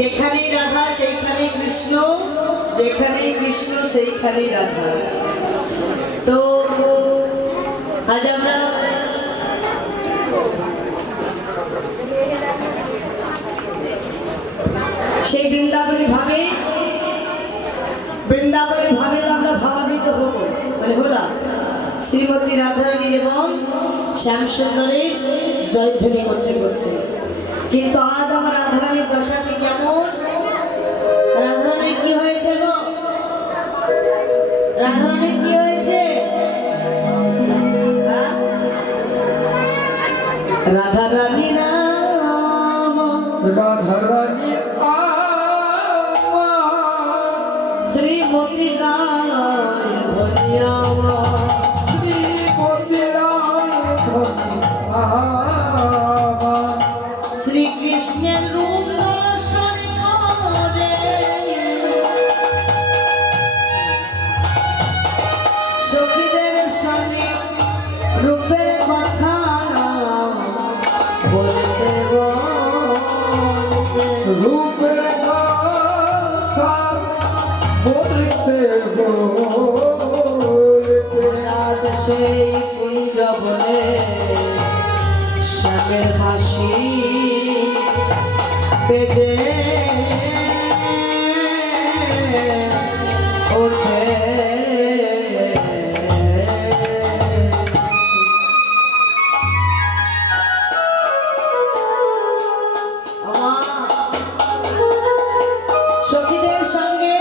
যেখানেই রাধা, সেইখানেই কৃষ্ণ, যেখানেই কৃষ্ণ, সেইখানেই রাধা। তো আজ আমরা সেই বৃন্দাবনী ভাবে বৃন্দাবনী ভাবে তো আমরা ভাবান্বিত হব। মানে হলাম শ্রীমতী রাধারানী এবং শ্যামসুন্দরের জয়ধ্বনি করতে কিন্তু আজ আমার রাধারানীর দশাটি কেমন? রাধারানীর কি হয়েছে গো? রাধারানীর কি হয়েছে? হ্যাঁ? রাধারানী নাম। রাধারানী শ্রীমতী রায় ধনিয়ামা শাকের হাসি পেজে ওঠে। সখীদের সঙ্গে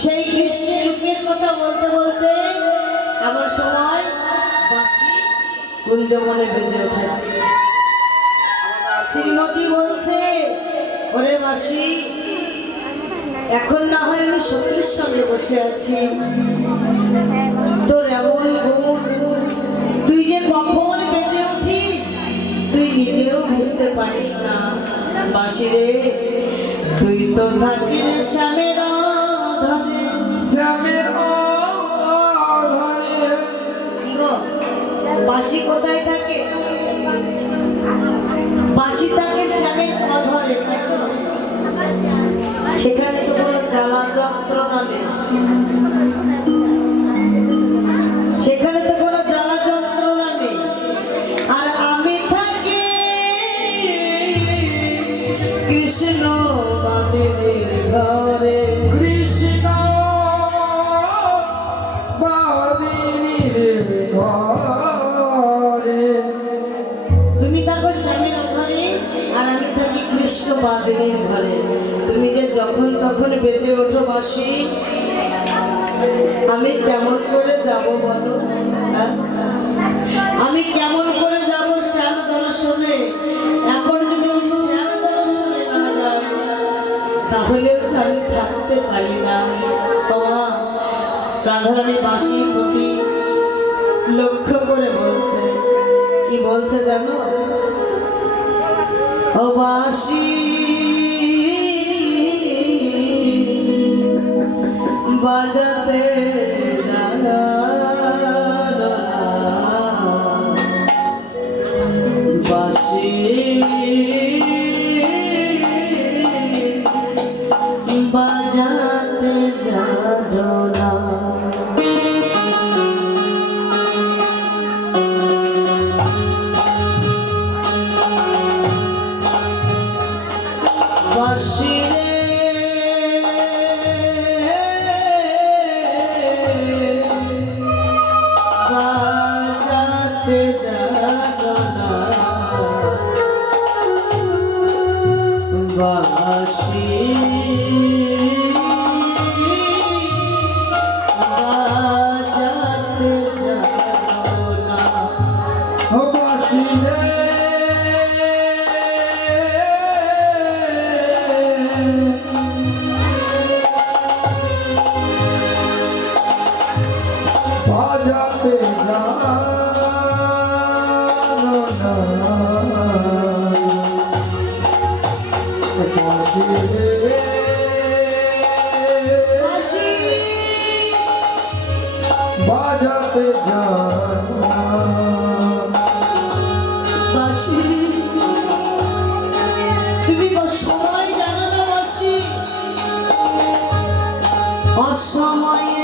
সেই কৃষ্ণের কথা বলতে বলতে এমন সময় বাঁশি কুঞ্জবনে এখন না হয় আমি সখীর সঙ্গে বসে আছি। তোর এমন গুণ তুই যে কখন বেজে উঠিস তুই নিজেও বুঝতে পারিস না। বাসি রে তুই তো থাকিস শ্যামের ধনে শ্যামের আধারে। বাঁশি কোথায় থাকে? বাঁশি থাকে শ্যামের অধরে সেখানে তো সেখানে তো কোনো জ্বালা যন্ত্রণা নেই আর আমি থাকি কৃষ্ণ ঘরে। কৃষ্ণ বাদিনীর ঘরে। তুমি থাকো স্বামীর ঘরে আর আমি থাকি কৃষ্ণ বাদিনীর ঘরে। যখন তখন বেজে ওঠো বাসি আমি কেমন করে যাব বলো? হ্যাঁ? আমি কেমন করে যাব শ্যাম দর্শনে? এখন যদি আমি শ্যাম দর্শনে না যাই তাহলে আমি থাকতে পারি না। বাবা, রাধারানী বাসি প্রতি লক্ষ্য করে বলছে। কি বলছে জানো? ও বাসি বাজাতে জানো বাসি nosso amanhã.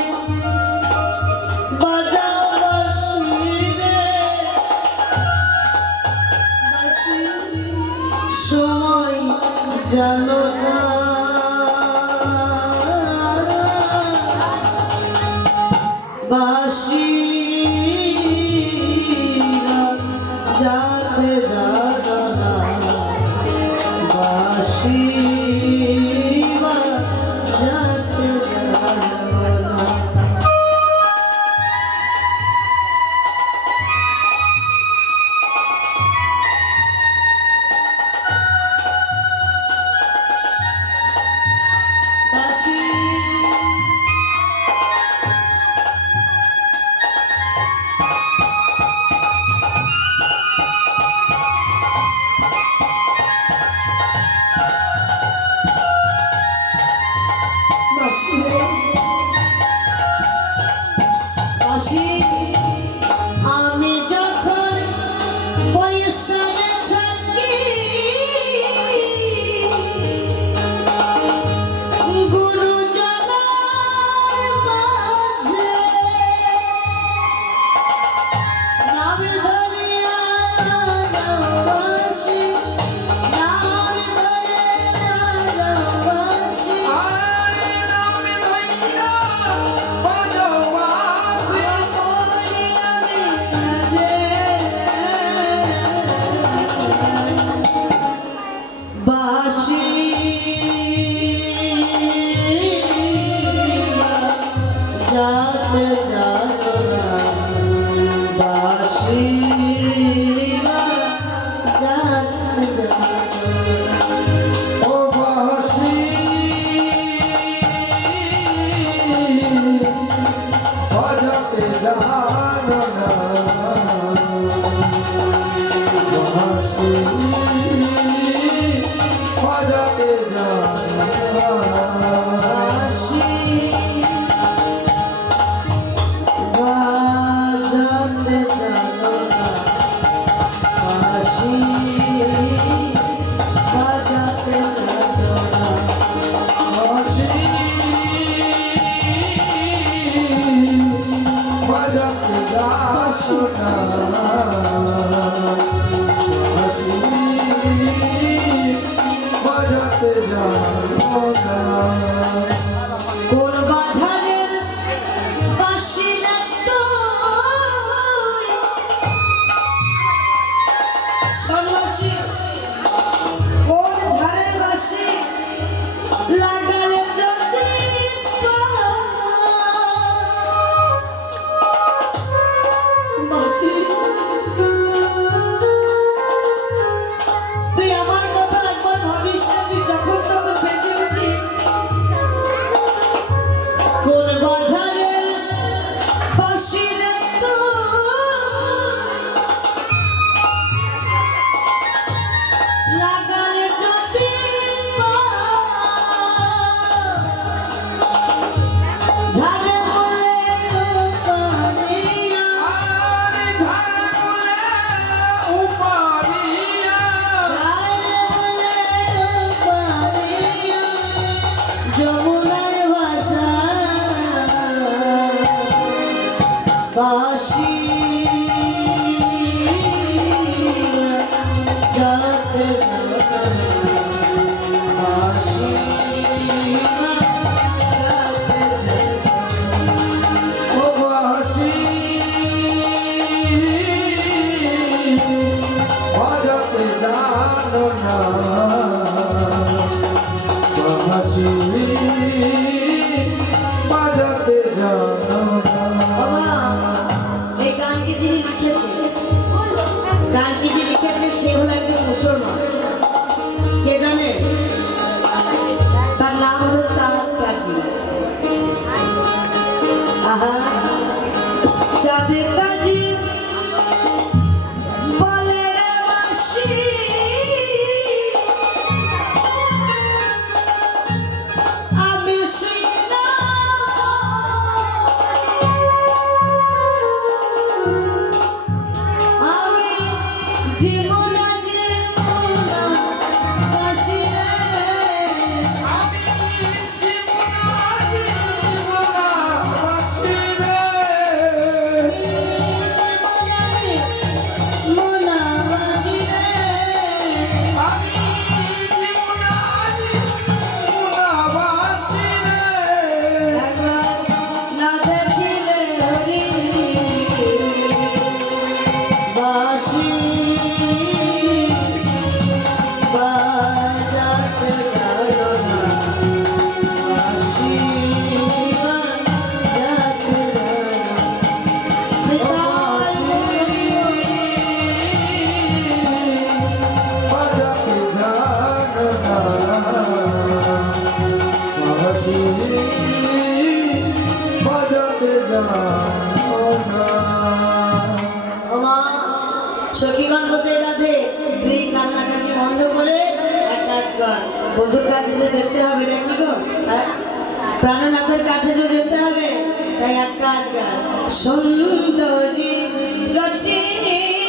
নাম ধরিয়া চাঁদের কাজী বধুর কাছে যে দেখতে হবে নাকি গো? হ্যাঁ? প্রাণনাথের কাছে যে যেতে হবে। তাই এক কাজ সুন্দরী রটিনী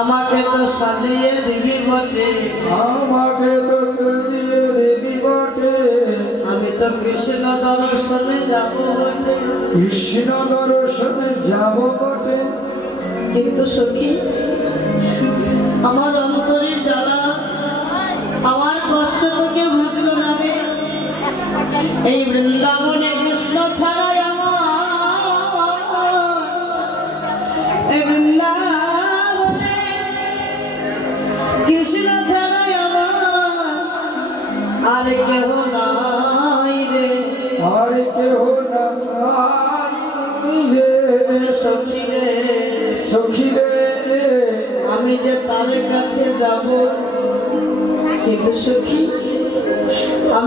আমাকে তো সাজিয়ে দিবি বটে আমাকে তো সুজিয়ে দেবী বটে। আমি তো কৃষ্ণ দর্শনে যাব বটে কৃষ্ণ দর্শনে যাব বটে। কিন্তু সখী, আমার অন্তরের জ্বালা আমার কষ্ট তোকে বুঝলো না রে। এই বৃন্দাবনে কৃষ্ণ ছাড়াই আমার এই বৃন্দাবনে কৃষ্ণ ছাড়াই আমার। আর কেহ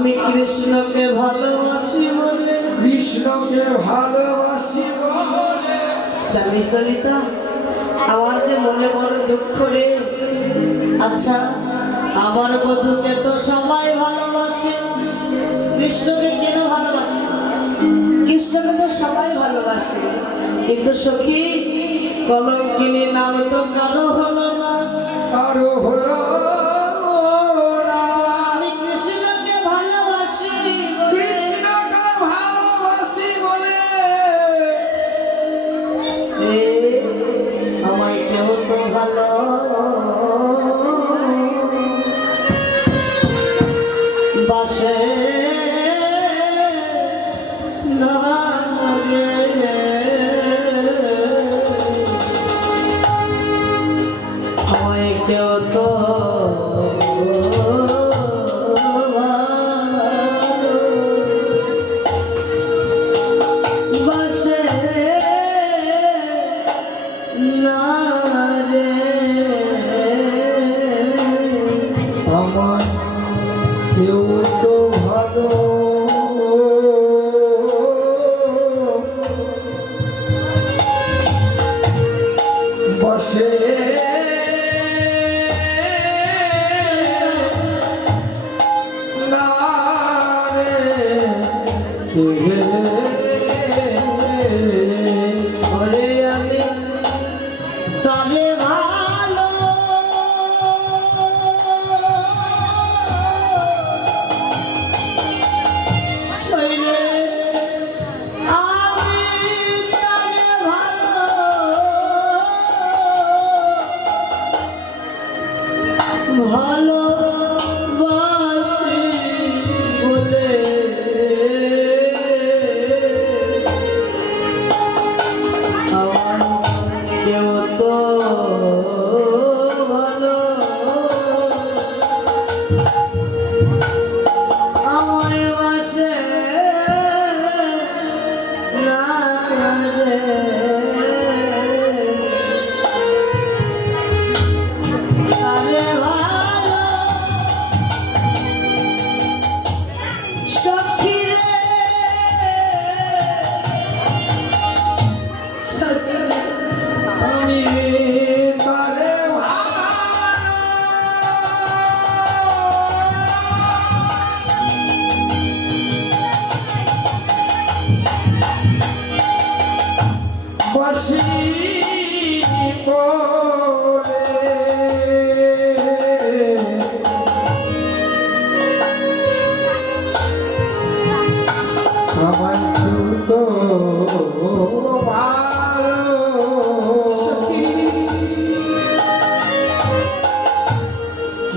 আমি কৃষ্ণকে ভালোবাসি বলে। কৃষ্ণকে ভালোবাসি বলে। জানিস ললিতা আমার যে মনে বড় দুঃখ রে। আচ্ছা আমার বধুকে তো সবাই ভালোবাসে। কৃষ্ণকে কেন ভালোবাসে? কৃষ্ণকে তো সবাই ভালোবাসে। কিন্তু সখী কলঙ্কিনী নাম তো কারও হলো না। কারও হলো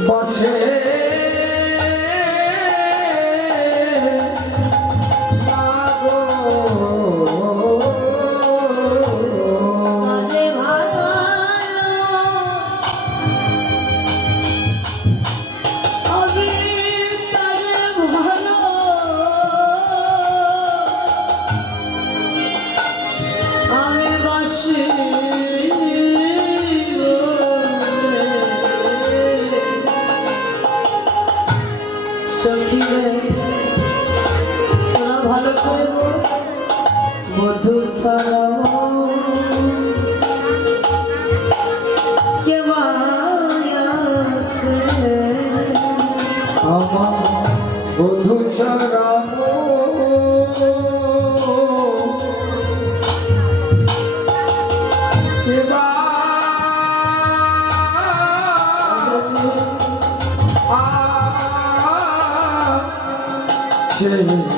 বসে এই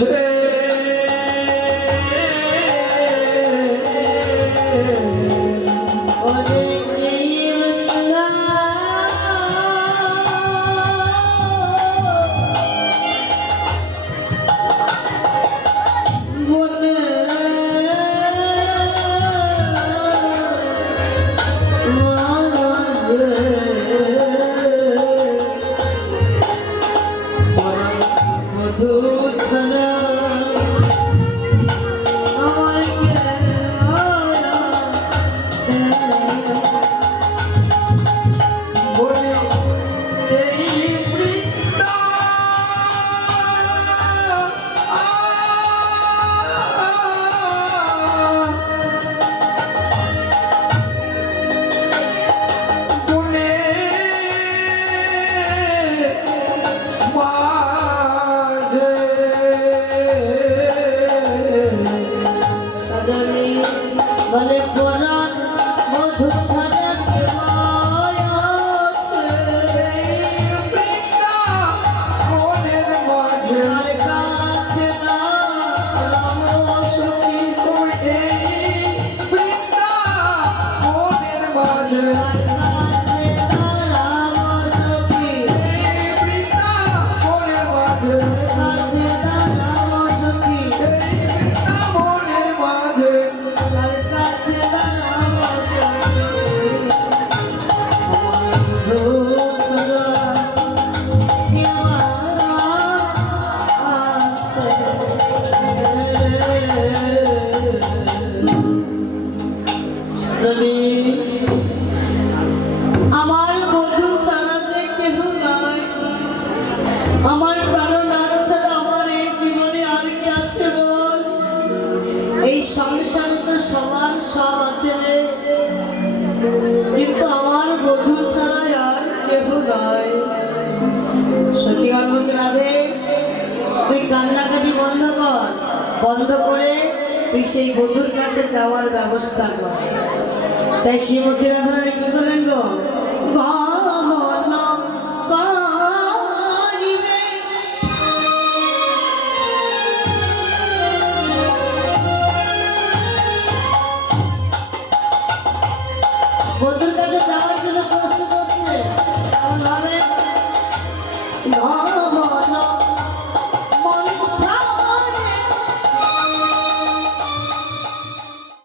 Yeah. কিন্তু আমার বন্ধু ছাড়া আর কেহ নয় সখীগণ বলছে, রাধে, তুই কান্নাকাটি বন্ধ কর। বন্ধ করে তুই সেই বন্ধুর কাছে যাওয়ার ব্যবস্থা কর। তাই শ্রীমতী রাধারানী কি করলেন গো?